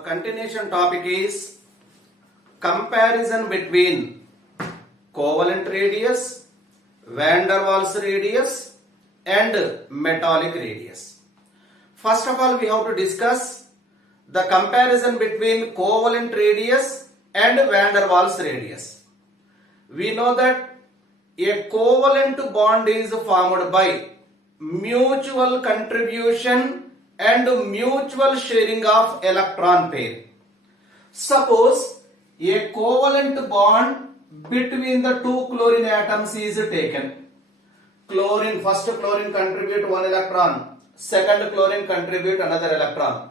Our continuation topic is comparison between covalent radius, van der Waals radius and metallic radius. First of all, we have to discuss the comparison between covalent radius and van der Waals radius. We know that a covalent bond is formed by mutual contribution and mutual sharing of electron pair. Suppose a covalent bond between the two chlorine atoms is taken. Chlorine, first chlorine contribute one electron, second chlorine contribute another electron.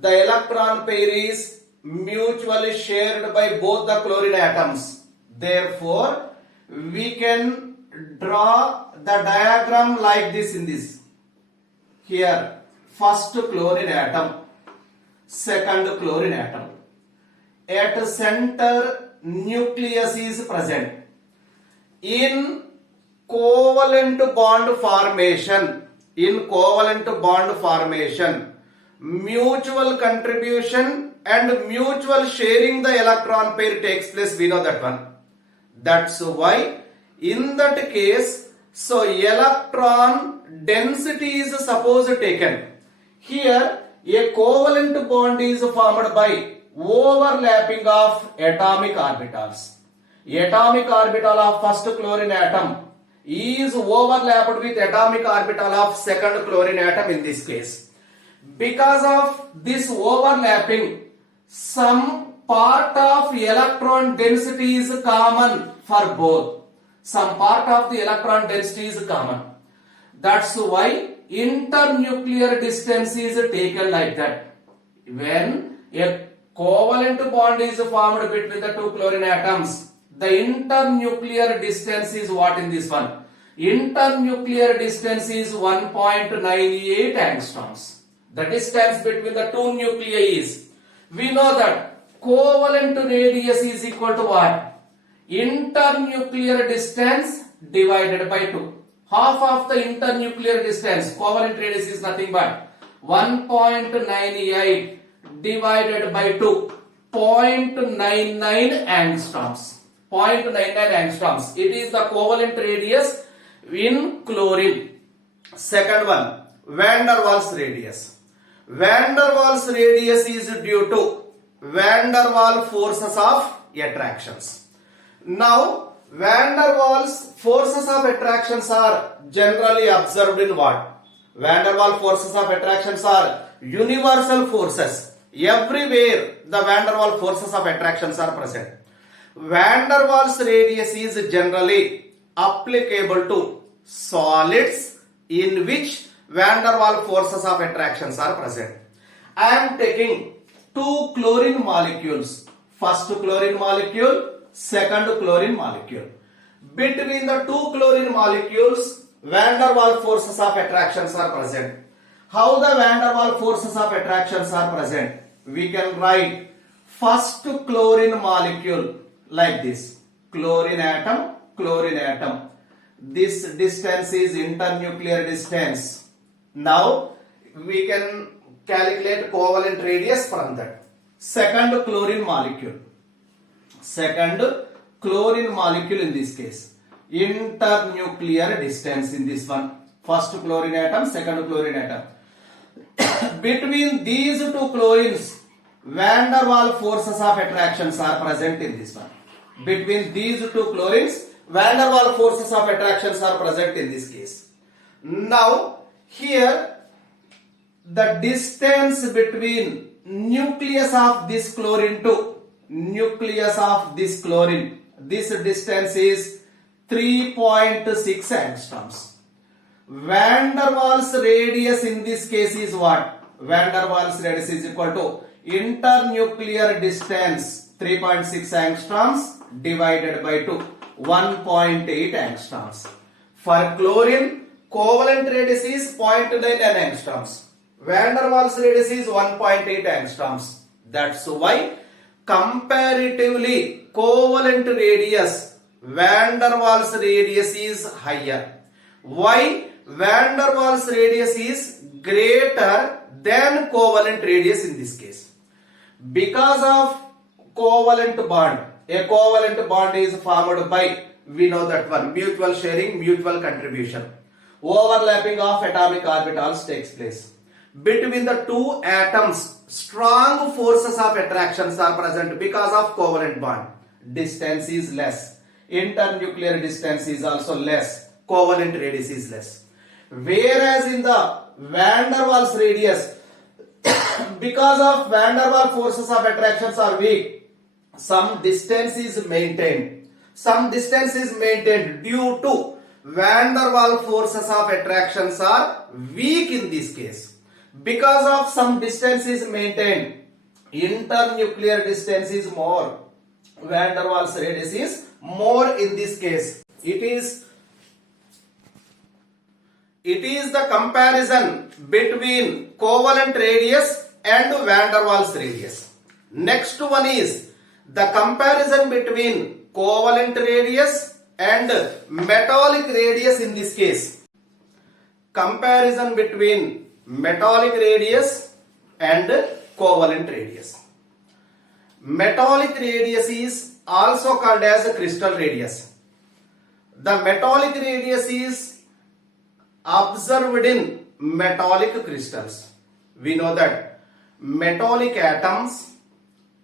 The electron pair is mutually shared by both the chlorine atoms. Therefore, we can draw the diagram like this in this. Here, first chlorine atom, second chlorine atom. At center, nucleus is present. In covalent bond formation, mutual contribution and mutual sharing the electron pair takes place. We know that one. That's why in that case, so electron density is suppose taken. Here a covalent bond is formed by overlapping of atomic orbitals. Atomic orbital of first chlorine atom is overlapped with atomic orbital of second chlorine atom in this case. Because of this overlapping, some part of electron density is common for both. Some part of the electron density is common. That's why internuclear distance is taken like that. When a covalent bond is formed between the two chlorine atoms, the internuclear distance is what in this one? Internuclear distance is 1.98 angstroms. The distance between the two nuclei is. We know that covalent radius is equal to what? Internuclear distance divided by 2. Half of the internuclear distance, covalent radius is nothing but 1.98 divided by 2, 0.99 angstroms. 0.99 angstroms. It is the covalent radius in chlorine. Second one, van der Waals radius. Van der Waals radius is due to van der Waals forces of attractions. Now, van der Waals forces of attractions are generally observed in what? Van der Waals forces of attractions are universal forces. Everywhere the van der Waals forces of attractions are present. Van der Waals radius is generally applicable to solids in which van der Waals forces of attractions are present. I am taking two chlorine molecules. First chlorine molecule, second chlorine molecule. Between the two chlorine molecules, van der Waals forces of attractions are present. How the van der Waals forces of attractions are present? We can write first chlorine molecule like this. Chlorine atom, chlorine atom. This distance is internuclear distance. Now we can calculate covalent radius from that. Second chlorine molecule. Second chlorine molecule in this case. Internuclear distance in this one. First chlorine atom, second chlorine atom. Between these two chlorines, van der Waals forces of attractions are present in this one. Between these two chlorines, van der Waals forces of attractions are present in this case. Now, here, the distance between nucleus of this chlorine to nucleus of this chlorine, this distance is 3.6 angstroms. Van der Waals radius in this case is what? Van der Waals radius is equal to internuclear distance 3.6 angstroms divided by 2, 1.8 angstroms. For chlorine, covalent radius is 0.99 angstroms. Van der Waals radius is 1.8 angstroms. That's why comparatively covalent radius, van der Waals radius is higher. Why? Van der Waals radius is greater than covalent radius in this case. Because of covalent bond, a covalent bond is formed by, we know that one, mutual sharing, mutual contribution. Overlapping of atomic orbitals takes place. Between the two atoms, strong forces of attractions are present because of covalent bond. Distance is less. Internuclear distance is also less. Covalent radius is less. Whereas in the van der Waals radius, because of van der Waals forces of attractions are weak, some distance is maintained. Some distance is maintained due to van der Waals forces of attractions are weak in this case. Because of some distance is maintained, internuclear distance is more. Van der Waals radius is more in this case. It is the comparison between covalent radius and van der Waals radius. Next one is the comparison between covalent radius and metallic radius in this case. Comparison between metallic radius and covalent radius. Metallic radius is also called as a crystal radius. The metallic radius is observed in metallic crystals. We know that metallic atoms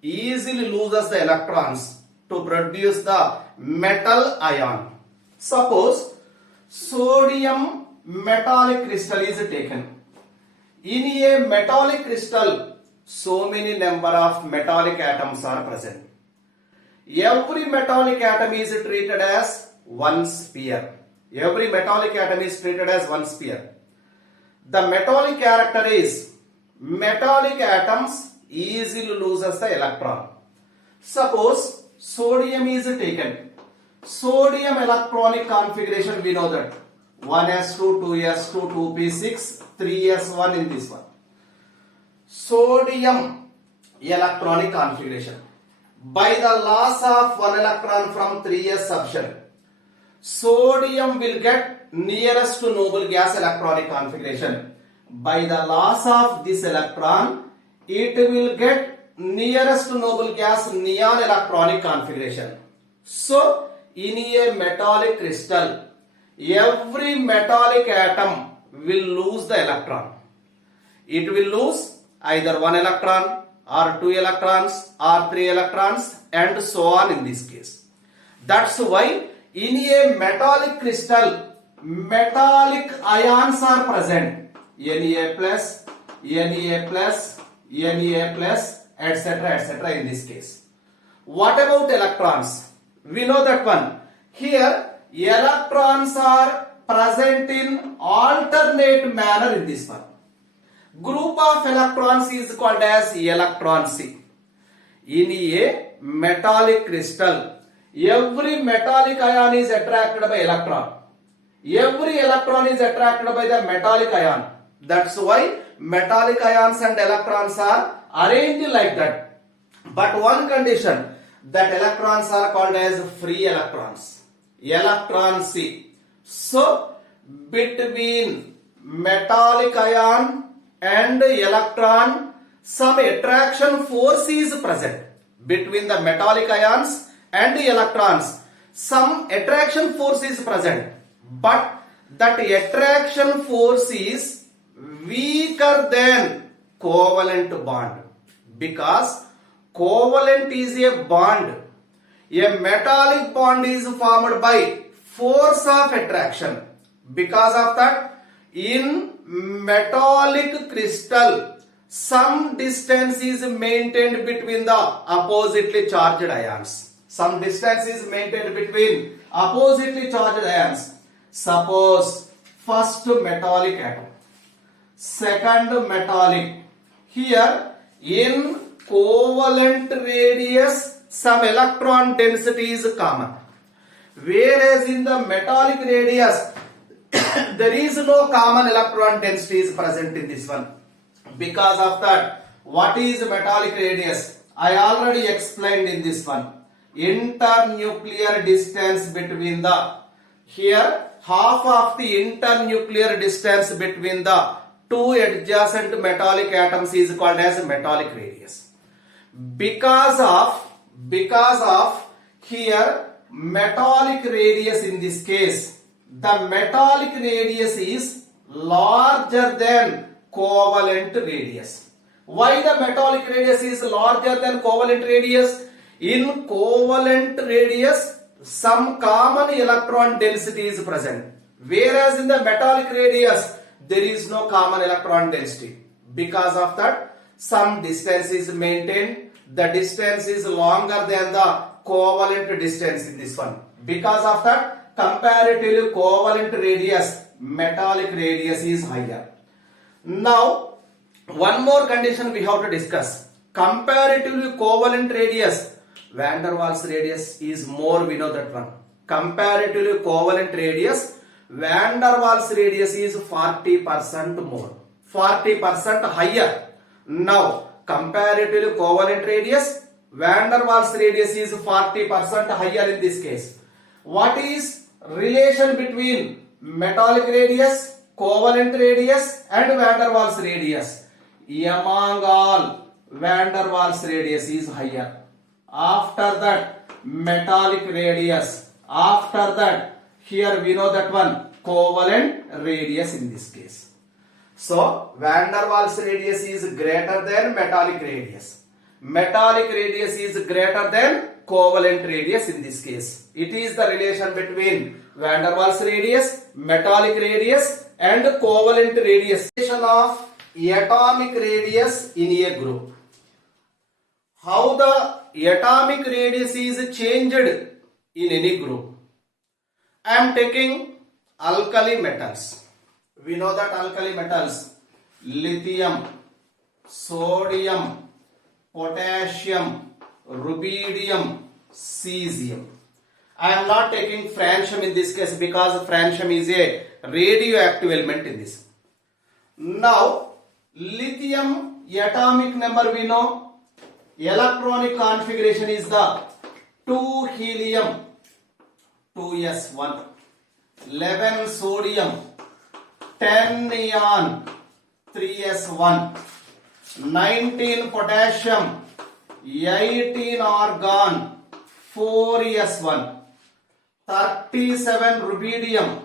easily loses the electrons to produce the metal ion. Suppose sodium metallic crystal is taken. In a metallic crystal, so many number of metallic atoms are present. Every metallic atom is treated as one sphere. Every metallic atom is treated as one sphere. The metallic character is metallic atoms easily loses the electron. Suppose sodium is taken. Sodium electronic configuration, we know that 1s2, 2s2, 2p6, 3s1 in this one. Sodium electronic configuration. By the loss of one electron from 3s subshell, sodium will get nearest to noble gas electronic configuration. By the loss of this electron, it will get nearest to noble gas neon electronic configuration. So, in a metallic crystal, every metallic atom will lose the electron. It will lose either one electron or two electrons or three electrons and so on in this case. That's why in a metallic crystal, metallic ions are present. Na plus, Na plus, Na plus, etc. in this case. What about electrons? We know that one. Here, electrons are present in alternate manner in this one. Group of electrons is called as electron C. In a metallic crystal, every metallic ion is attracted by electron. Every electron is attracted by the metallic ion. That's why metallic ions and electrons are arranged like that. But one condition, that electrons are called as free electrons. Electron C. So, between metallic ion and electron, some attraction force is present. Between the metallic ions and electrons, some attraction force is present. But that attraction force is weaker than covalent bond. Because covalent is a bond. A metallic bond is formed by force of attraction. Because of that, in metallic crystal, some distance is maintained between the oppositely charged ions. Some distance is maintained between oppositely charged ions. Suppose first metallic atom, second metallic. Here in covalent radius, some electron density is common. Whereas in the metallic radius, there is no common electron density is present in this one. Because of that, what is metallic radius? I already explained in this one. Internuclear distance between the, here half of the internuclear distance between the two adjacent metallic atoms is called as metallic radius. because of here metallic radius in this case. The metallic radius is larger than covalent radius. Why the metallic radius is larger than covalent radius? In covalent radius, some common electron density is present. Whereas in the metallic radius, there is no common electron density. Because of that, some distance is maintained. The distance is longer than the covalent distance in this one. Because of that, comparatively covalent radius, metallic radius is higher. Now, one more condition we have to discuss. Comparatively covalent radius, van der Waals radius is more, we know that one. Comparatively covalent radius, van der Waals radius is 40% more, 40% higher. Now, comparatively covalent radius, van der Waals radius is 40% higher in this case. What is relation between metallic radius, covalent radius and van der Waals radius? Among all, van der Waals radius is higher. After that, metallic radius. After that, here we know that one, covalent radius in this case. So, van der Waals radius is greater than metallic radius. Metallic radius is greater than covalent radius in this case. It is the relation between van der Waals radius, metallic radius and covalent radius. Relation of atomic radius in a group. How the atomic radius is changed in any group? I am taking alkali metals. We know that alkali metals, lithium, sodium, potassium, rubidium, cesium. I am not taking francium in this case because francium is a radioactive element in this. Now, lithium atomic number we know. Electronic configuration is the 2 helium, 2s1, 11 sodium, 10 neon, 3s1, 19 potassium, 18 argon, 4s1, 37 rubidium,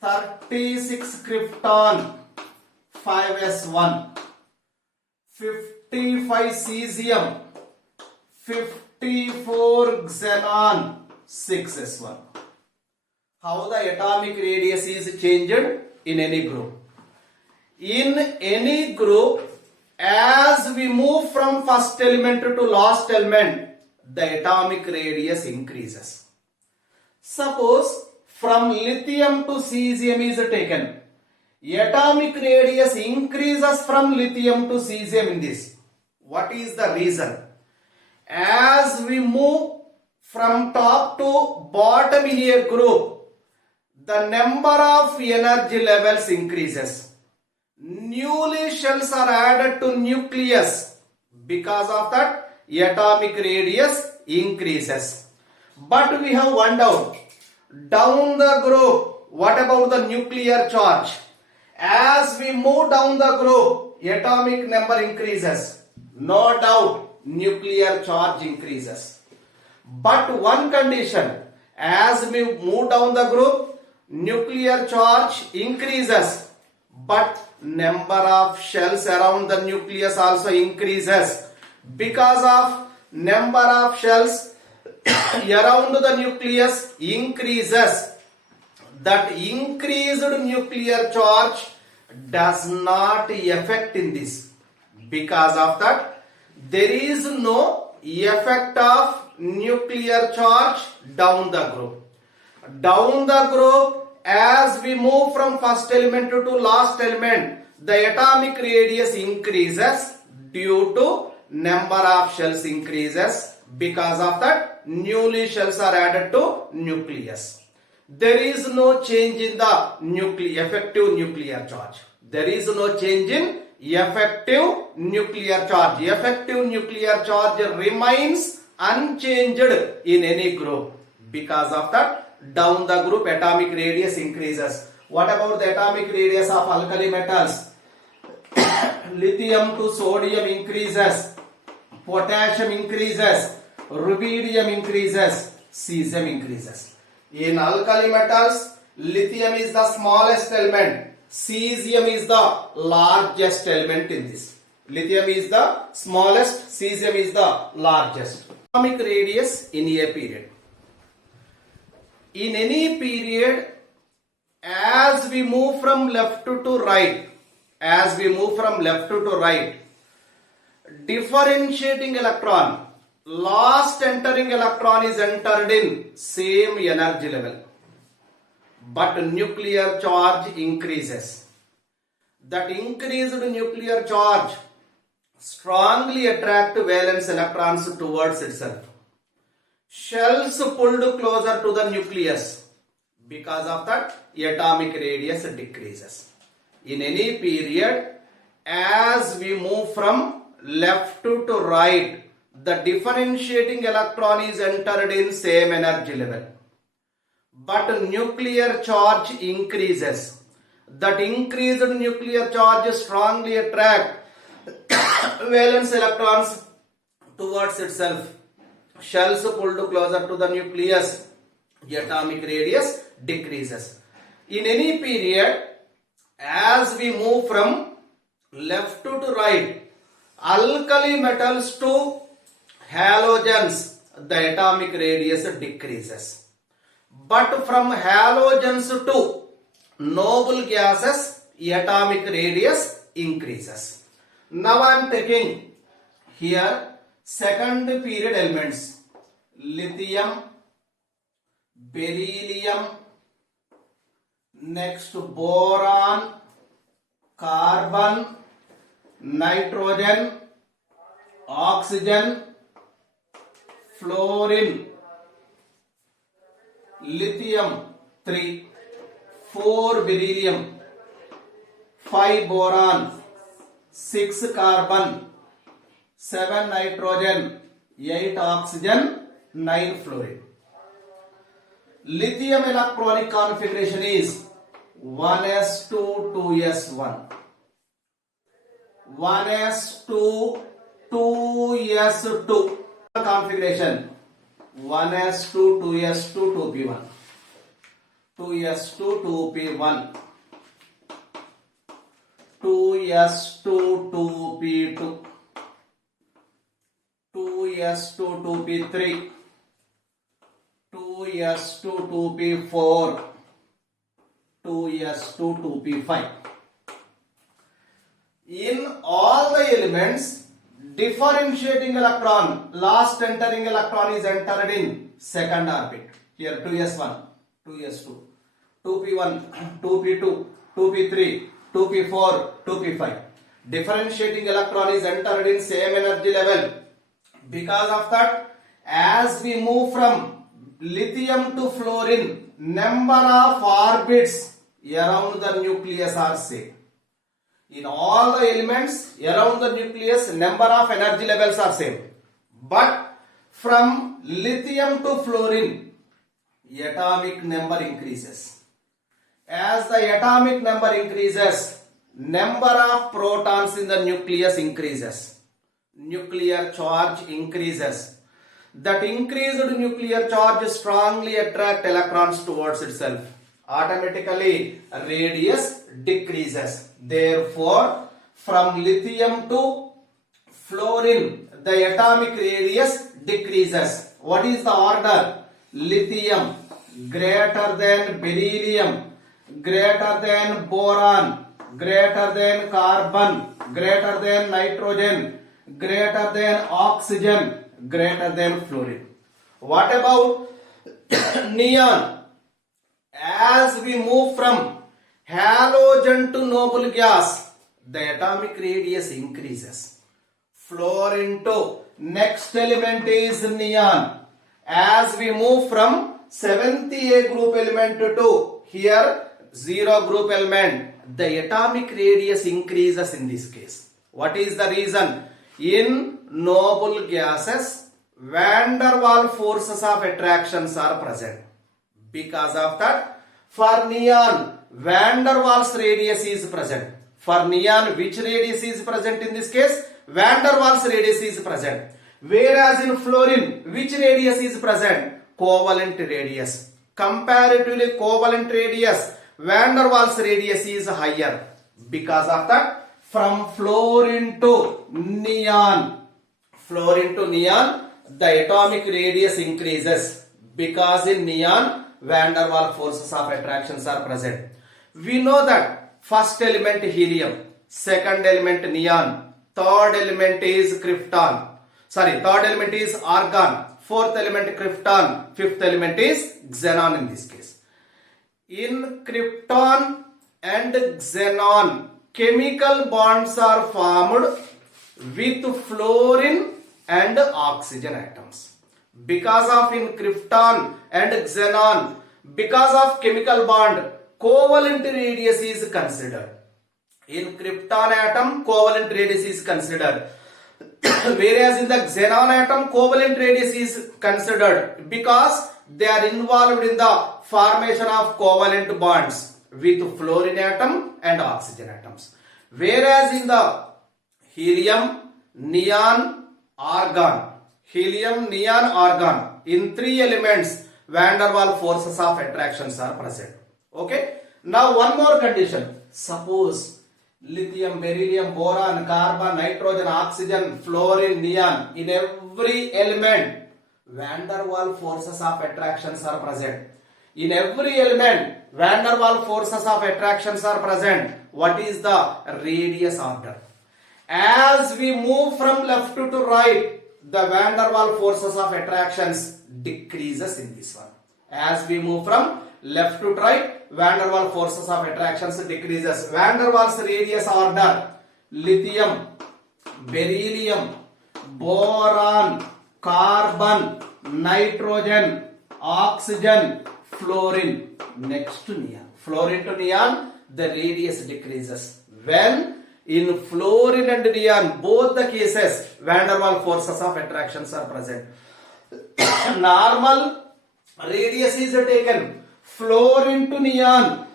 36 krypton, 5s1, 55 cesium, 54 xenon, 6s1. How the atomic radius is changed in any group? In any group, as we move from first element to last element, the atomic radius increases. Suppose from lithium to cesium is taken. Atomic radius increases from lithium to cesium in this. What is the reason? As we move from top to bottom in a group, the number of energy levels increases. Newly shells are added to nucleus. Because of that, atomic radius increases. But we have one doubt. Down the group, what about the nuclear charge? As we move down the group, atomic number increases. No doubt, nuclear charge increases. But one condition, as we move down the group, nuclear charge increases. But number of shells around the nucleus also increases. Because of number of shells around the nucleus increases, that increased nuclear charge does not affect in this. Because of that, there is no effect of nuclear charge down the group. Down the group, as we move from first element to last element, the atomic radius increases due to number of shells increases. Because of that, newly shells are added to nucleus. There is no change in the effective nuclear charge. There is no change in effective nuclear charge. Effective nuclear charge remains unchanged in any group. Because of that, down the group atomic radius increases. What about the atomic radius of alkali metals? Lithium to sodium increases. potassium increases, rubidium increases, cesium increases. In alkali metals, lithium is the smallest element, cesium is the largest element in this. Lithium is the smallest, cesium is the largest. Atomic radius in a period. In any period, as we move from left to right, differentiating electron, last entering electron is entered in same energy level, but nuclear charge increases. That increased nuclear charge strongly attract valence electrons towards itself. Shells pulled closer to the nucleus. Because of that, atomic radius decreases. In any period, as we move from left to right, the differentiating electron is entered in same energy level, but nuclear charge increases. That increased nuclear charge strongly attract valence electrons towards itself. Shells pulled closer to the nucleus, atomic radius decreases. In any period, as we move from left to right, alkali metals to halogens, the atomic radius decreases. But from halogens to noble gases, atomic radius increases. Now I am taking here second period elements: lithium, beryllium, next boron, carbon, nitrogen, oxygen, fluorine, lithium 3, 4 beryllium, 5 boron, 6 carbon, 7 nitrogen, 8 oxygen, 9 fluorine. Lithium electronic configuration is 1s2 2s1, 1s2 2s2 configuration, 1s2 2s2 2p1, 2s2 2p1, 2s2 2p2, 2s2 2p3, 2s2 2p4, 2s2 2p5. In all the elements, differentiating electron, last entering electron is entered in second orbit. Here 2s1, 2s2, 2p1, 2p2, 2p3, 2p4, 2p5. Differentiating electron is entered in same energy level. Because of that, as we move from lithium to fluorine, number of orbits around the nucleus are same. In all the elements around the nucleus, number of energy levels are same. But from lithium to fluorine, atomic number increases. As the atomic number increases, number of protons in the nucleus increases. Nuclear charge increases. That increased nuclear charge strongly attract electrons towards itself. Automatically radius decreases. Therefore, from lithium to fluorine, the atomic radius decreases. What is the order? Lithium greater than beryllium, greater than boron, greater than carbon, greater than nitrogen, greater than oxygen, greater than fluorine. What about neon? As we move from halogen to noble gas, the atomic radius increases. Fluorine to next element is neon. As we move from 7th A group element to here 0 group element, the atomic radius increases in this case. What is the reason? In noble gases, van der Waals forces of attractions are present. Because of that, for neon, van der Waals radius is present. For neon, which radius is present in this case? Van der Waals radius is present. Whereas in fluorine, which radius is present? Covalent radius. Comparatively covalent radius, van der Waals radius is higher. Because of that, from fluorine to neon, the atomic radius increases. Because in neon, van der Waals forces of attractions are present. We know that first element helium, second element neon, third element is krypton. Third element is argon, fourth element krypton, fifth element is xenon in this case. In krypton and xenon, chemical bonds are formed with fluorine and oxygen atoms. Because of in krypton and xenon, because of chemical bond, covalent radius is considered. In krypton atom, covalent radius is considered. Whereas in the xenon atom, covalent radius is considered because they are involved in the formation of covalent bonds with fluorine atom and oxygen atoms. Whereas in the helium, neon, argon, in three elements, van der Waals forces of attractions are present. Okay. Now one more condition. Suppose lithium, beryllium, boron, carbon, nitrogen, oxygen, fluorine, neon, in every element, van der Waals forces of attractions are present. In every element, van der Waals forces of attractions are present. What is the radius order? As we move from left to right, the van der Waals forces of attractions decreases in this one. As we move from left to right, van der Waals forces of attractions decreases. Van der Waals radius order: lithium, beryllium, boron, carbon, nitrogen, oxygen, fluorine. Next to neon. Fluorine to neon, the radius decreases. When in fluorine and neon, both the cases, van der Waals forces of attractions are present. Normal radius is taken. Fluorine to neon,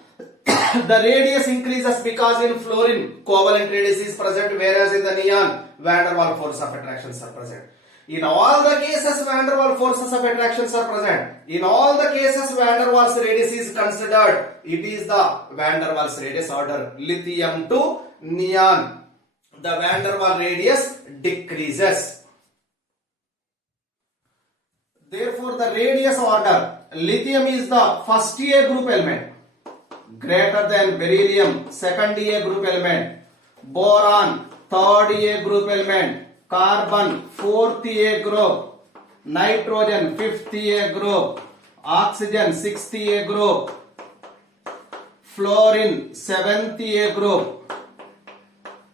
the radius increases because in fluorine covalent radius is present, whereas in the neon van der Waals forces of attractions are present. In all the cases, van der Waals forces of attractions are present. In all the cases, van der Waals radius is considered. It is the van der Waals radius order. Lithium to neon, the van der Waals radius decreases. Therefore, the radius order: lithium is the first A group element, greater than beryllium, second A group element, boron, third A group element, carbon, fourth A group, nitrogen, fifth A group, oxygen, sixth A group, fluorine, seventh A group.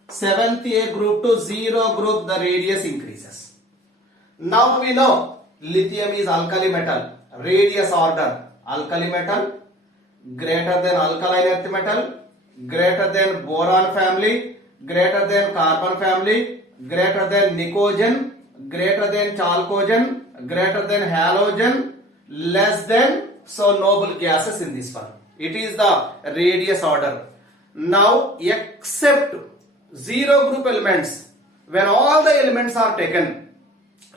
Seventh A group to zero group, the radius increases. Now we know lithium is alkali metal. Radius order: alkali metal, greater than alkaline earth metal, greater than boron family, greater than carbon family, greater than nicogen, greater than chalcogen, greater than halogen, less than, so noble gases in this one. It is the radius order. Now except zero group elements, when all the elements are taken,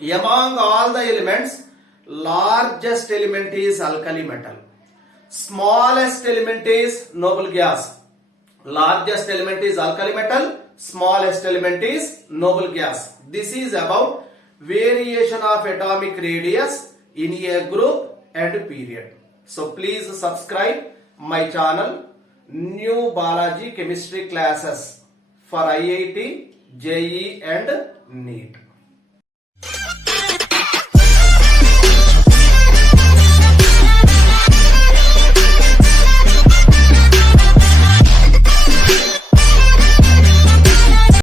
among all the elements, largest element is alkali metal, smallest element is noble gas. Largest element is alkali metal, smallest element is noble gas. This is about variation of atomic radius in a group and period. So please subscribe my channel, New Biology Chemistry classes for IIT, JEE and NEET.